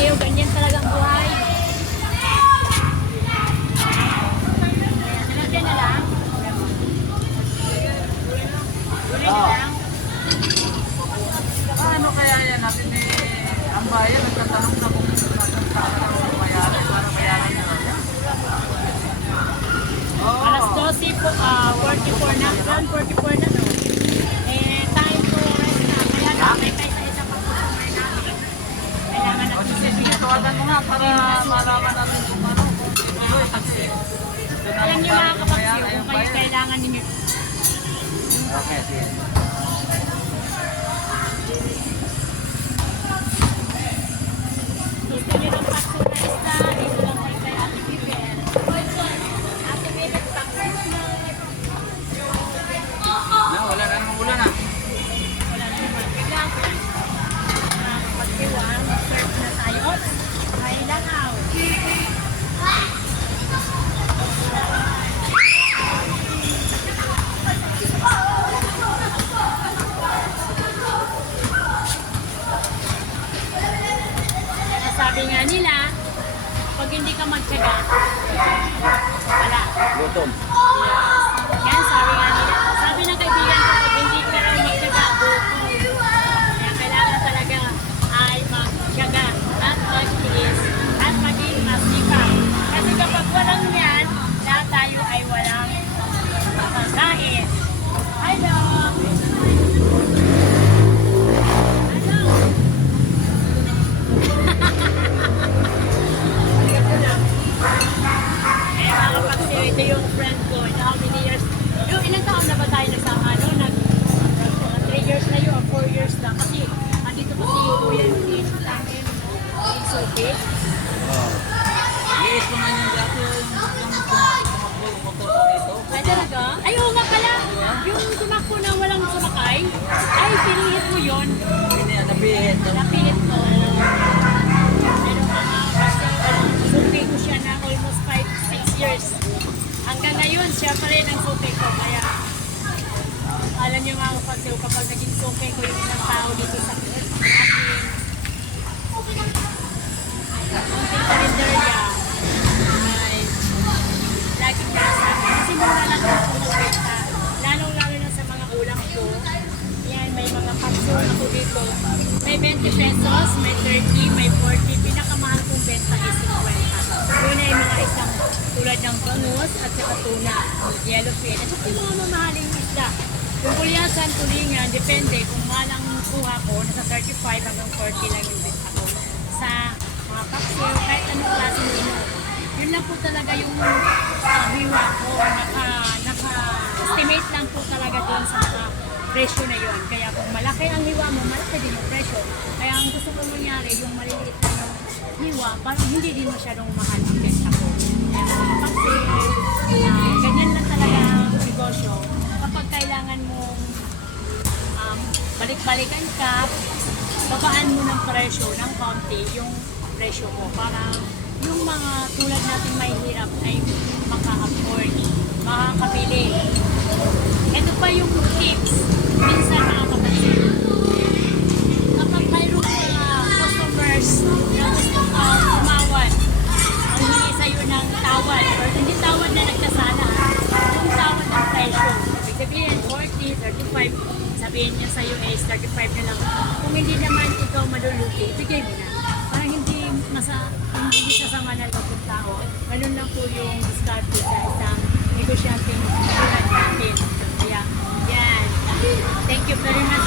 kayo, ganyan talaga ang buhay. Nalagyan na ah, ano kaya yan natin eh, ang bayan na kung mayari para mayaran na lang. Alas 12 po, ah, uh, 44 na, 144 na. tawagan mo nga para malaman natin kung ano, kung sino yung taxi. Alam niyo mga kapatid, kung kayo kailangan ni Mirko. Okay, sige. Sabi nga nila, pag hindi ka magtyaga, wala. Gutom. Pinihit mo yun. Hindi, nabihin. Napilit ko. Pero mga kasi, ano, suki ko siya na almost 5-6 years. Hanggang ngayon, siya pa rin ang suki ko. Kaya, alam niyo mga kapatid, kapag naging suki ko yung isang tao dito sa pesos, may 30, may 40. Pinakamahal kong benta is 50. Yun ay mga isang tulad ng bangus at saka tuna, yellowfin. At saka yung mga mamahaling isda. Yung kulyasan, tulingan, depende kung mahal kuha ko, nasa 35 hanggang 40 lang yung benta ko. Sa mga capsule, kahit anong klase nino. Yun lang po talaga yung uh, hiwa ko. Naka, naka-estimate lang po talaga doon sa mga presyo na yon. Kaya kung malaki ang hiwa mo, malaki din yung presyo. Kaya ang gusto ko mangyari, yung maliliit na yung hiwa, parang hindi din masyadong mahal ang benta ko. Kaya uh, ganyan lang talaga ang negosyo. Kapag kailangan mong um, balik-balikan ka, babaan mo ng presyo ng konti yung presyo mo para yung mga tulad natin may hirap ay maka-afford, customers na gusto ka tumawad, ang hingi sa'yo ng tawad, or hindi tawad na nagkasala, yung tawad ng presyo. Ibig sabihin, 40, 35, sabihin niya sa'yo is 35 na lang. Kung hindi naman ikaw malulugi, bigay mo na. Para hindi masa, hindi sasama na loob ng tao. Ganun lang po yung diskarte sa isang negosyante tulad natin. Kaya, yan. Thank you very much